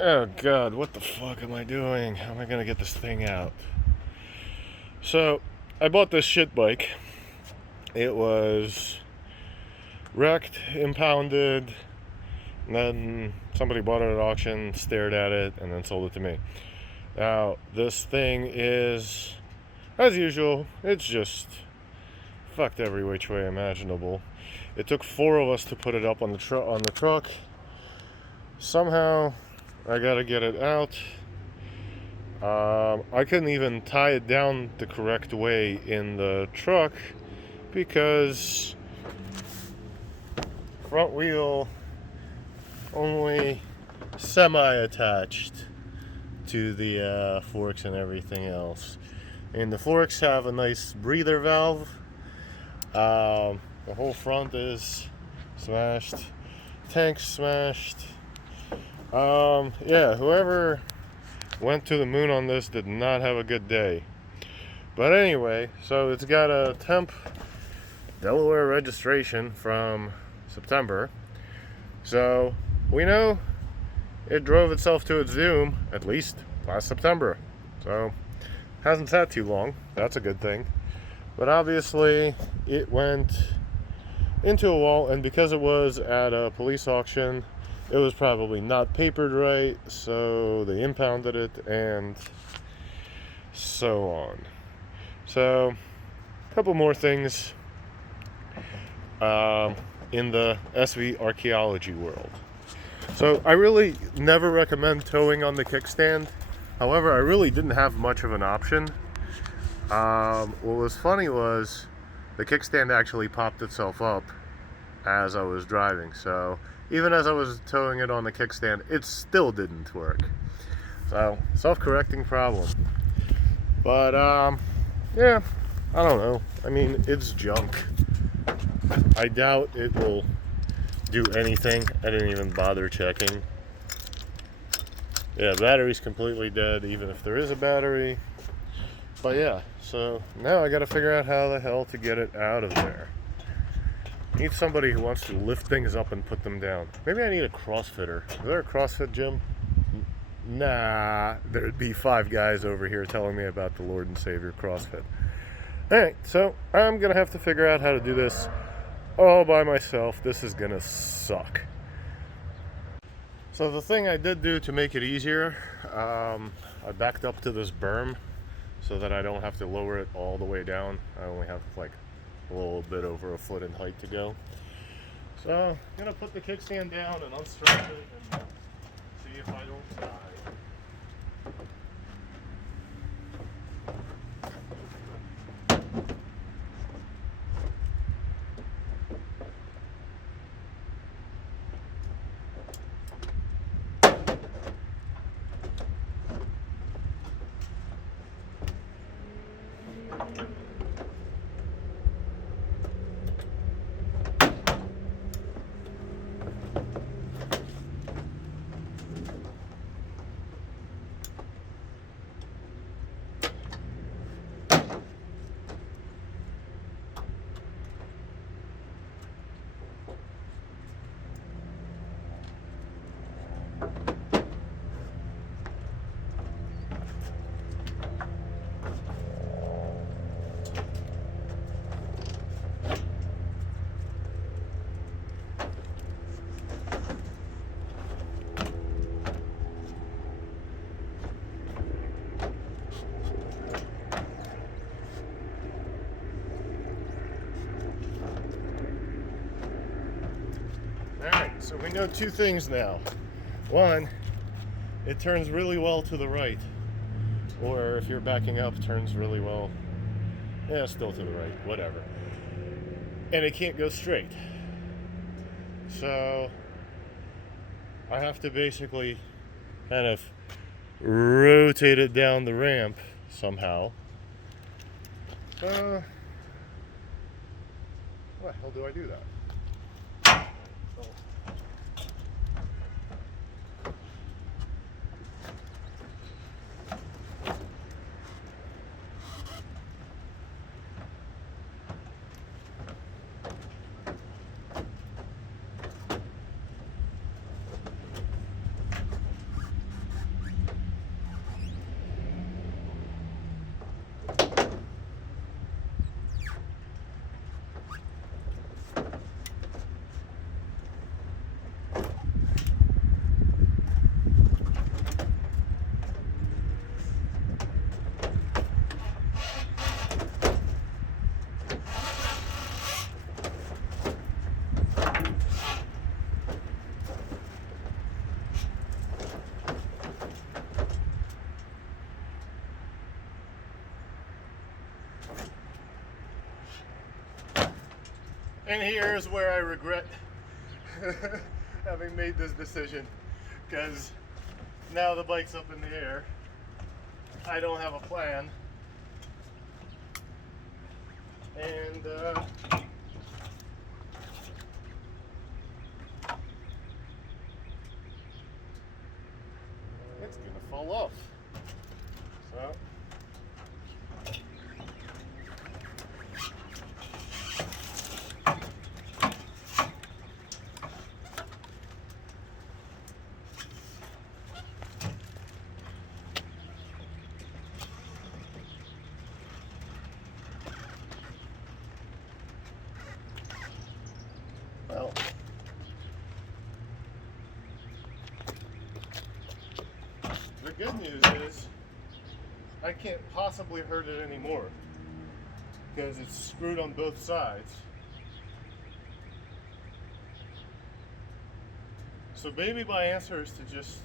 Oh god, what the fuck am I doing? How am I gonna get this thing out? So, I bought this shit bike. It was wrecked, impounded, and then somebody bought it at auction, stared at it, and then sold it to me. Now, this thing is, as usual, it's just fucked every which way imaginable. It took 4 of us to put it up on the truck. Somehow, I gotta get it out. I couldn't even tie it down the correct way in the truck because front wheel only semi-attached to the forks and everything else. And the forks have a nice breather valve. The whole front is smashed, tank smashed. Yeah, whoever went to the moon on this did not have a good day. But anyway, so it's got a temp Delaware registration from September. So we know it drove itself to its doom at least last September. So hasn't sat too long. That's a good thing. But obviously it went into a wall, and because it was at a police auction, it was probably not papered right, so they impounded it, and so on. So, a couple more things in the SV archaeology world. So, I really never recommend towing on the kickstand. However, I really didn't have much of an option. What was funny was the kickstand actually popped itself up as I was driving, so even as I was towing it on the kickstand, it still didn't work. So, self-correcting problem. But, yeah, I don't know. I mean, it's junk. I doubt it will do anything. I didn't even bother checking. Yeah, battery's completely dead, even if there is a battery. But yeah, so now I gotta figure out how the hell to get it out of there. Need somebody who wants to lift things up and put them down. Maybe I need a CrossFitter. Is there a CrossFit gym? Nah, there'd be 5 guys over here telling me about the Lord and Savior CrossFit. Alright, so I'm gonna have to figure out how to do this all by myself. This is gonna suck. So the thing I did do to make it easier, I backed up to this berm so that I don't have to lower it all the way down. I only have like a little bit over a foot in height to go. So I'm gonna put the kickstand down and unstrap it and see if I don't die. Alright, so we know 2 things now. One, it turns really well to the right. Or if you're backing up, turns really well. Yeah, still to the right, whatever. And it can't go straight. So I have to basically kind of rotate it down the ramp somehow. How the hell do I do that? And here's where I regret having made this decision, because now the bike's up in the air. I don't have a plan. And it's gonna fall off. So well, the good news is I can't possibly hurt it anymore because it's screwed on both sides. So maybe my answer is to just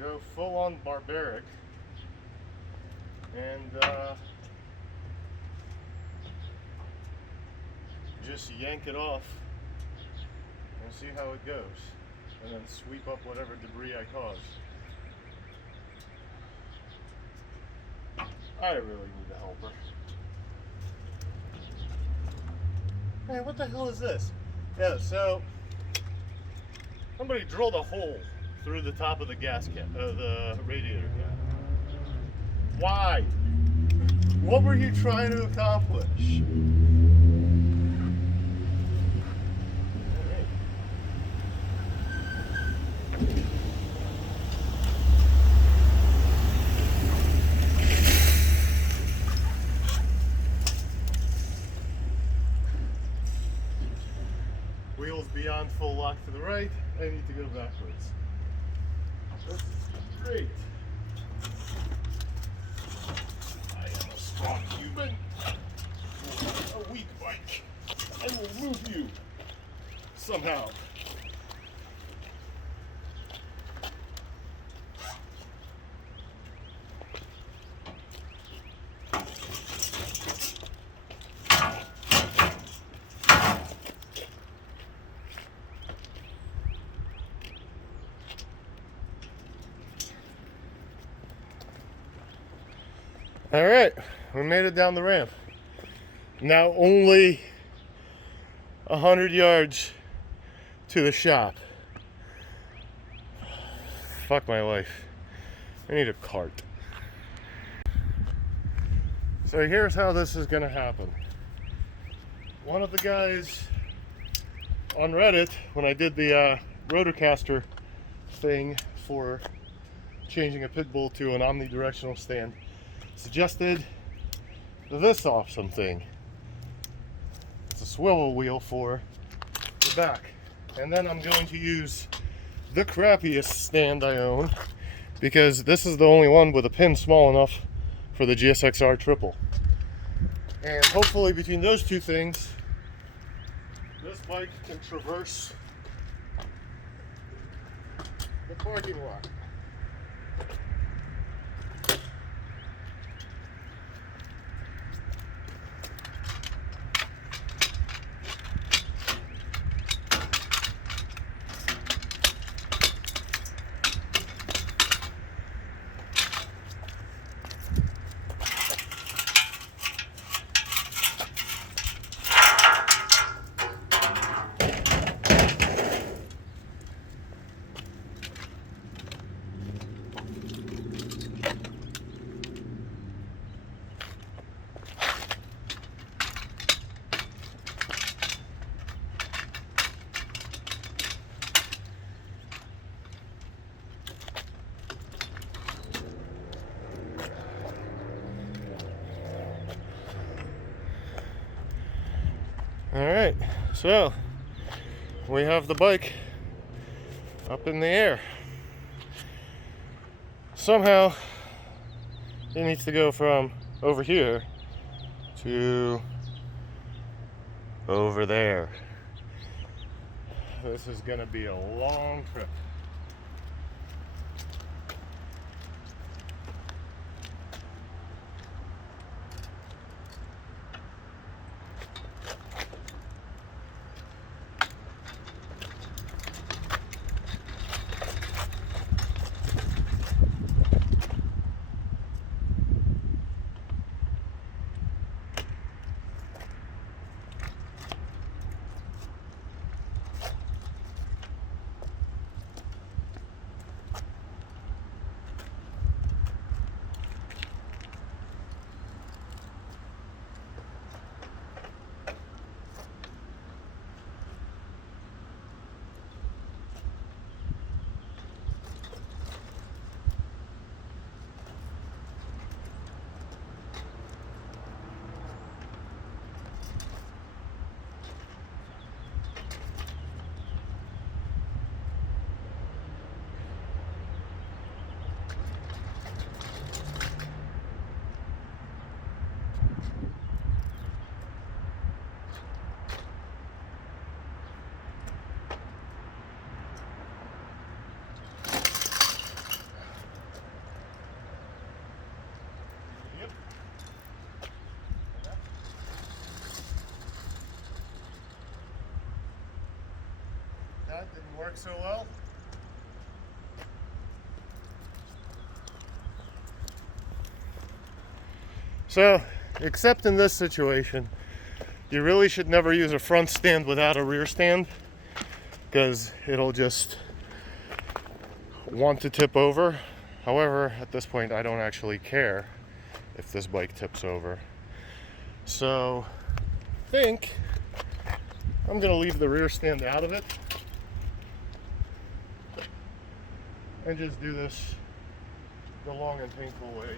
go full on barbaric and just yank it off and see how it goes, and then sweep up whatever debris I caused. I really need a helper. Hey, what the hell is this? Yeah, so somebody drilled a hole through the top of the gas cap, the radiator cap. Why? What were you trying to accomplish? Wheels beyond full lock to the right. I need to go backwards. This is great. I am a strong human. A weak bike. I will move you somehow. All right, we made it down the ramp. Now only 100 yards to the shop. Fuck my life. I need a cart. So here's how this is gonna happen. One of the guys on Reddit, when I did the rotorcaster thing for changing a pit bull to an omnidirectional stand, suggested this awesome thing. It's a swivel wheel for the back. And then I'm going to use the crappiest stand I own, because this is the only one with a pin small enough for the GSXR triple. And hopefully between those two things, this bike can traverse the parking lot. Alright, so we have the bike up in the air. Somehow it needs to go from over here to over there. This is going to be a long trip. work so well. So, except in this situation, you really should never use a front stand without a rear stand, because it'll just want to tip over. However, at this point, I don't actually care if this bike tips over. So, I think I'm going to leave the rear stand out of it and just do this the long and painful way.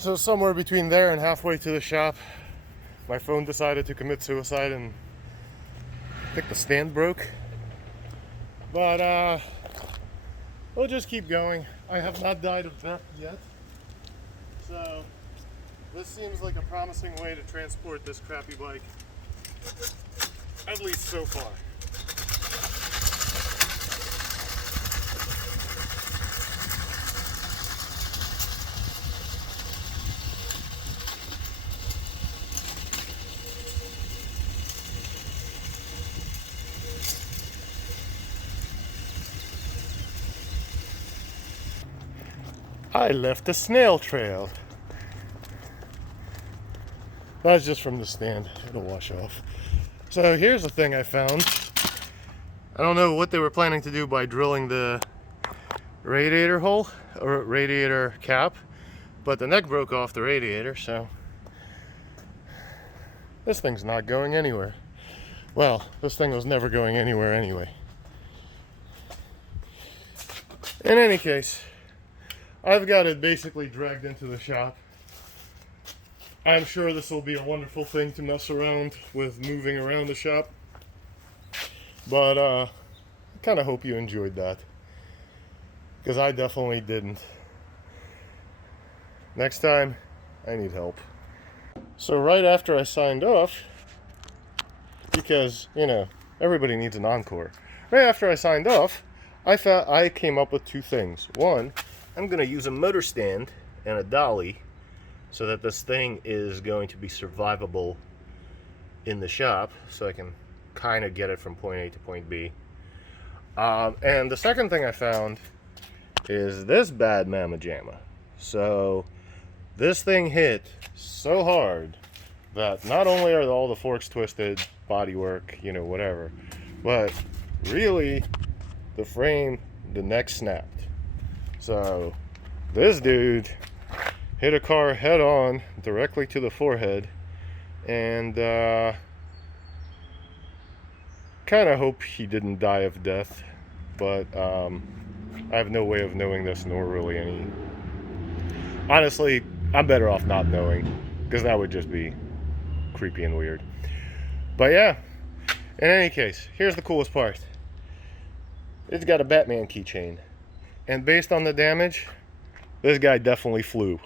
So somewhere between there and halfway to the shop, my phone decided to commit suicide and I think the stand broke. But we'll just keep going. I have not died of death yet. So this seems like a promising way to transport this crappy bike, at least so far. I left a snail trail. That's just from the stand. It'll wash off. So here's the thing I found. I don't know what they were planning to do by drilling the radiator hole or radiator cap, but the neck broke off the radiator, so this thing's not going anywhere. Well, this thing was never going anywhere anyway. In any case, I've got it basically dragged into the shop. I'm sure this will be a wonderful thing to mess around with moving around the shop. But I kind of hope you enjoyed that, because I definitely didn't. Next time, I need help. So right after I signed off, because, you know, everybody needs an encore. Right after I signed off, I came up with two things. One, I'm going to use a motor stand and a dolly so that this thing is going to be survivable in the shop, so I can kind of get it from point A to point B. And the second thing I found is this bad mamma jamma. So this thing hit so hard that not only are all the forks twisted, bodywork, you know, whatever, but really the frame, the neck snapped. So this dude hit a car head on directly to the forehead, and kind of hope he didn't die of death, but I have no way of knowing this, nor really any. Honestly, I'm better off not knowing, because that would just be creepy and weird. But yeah, in any case, here's the coolest part. It's got a Batman keychain. And based on the damage, this guy definitely flew.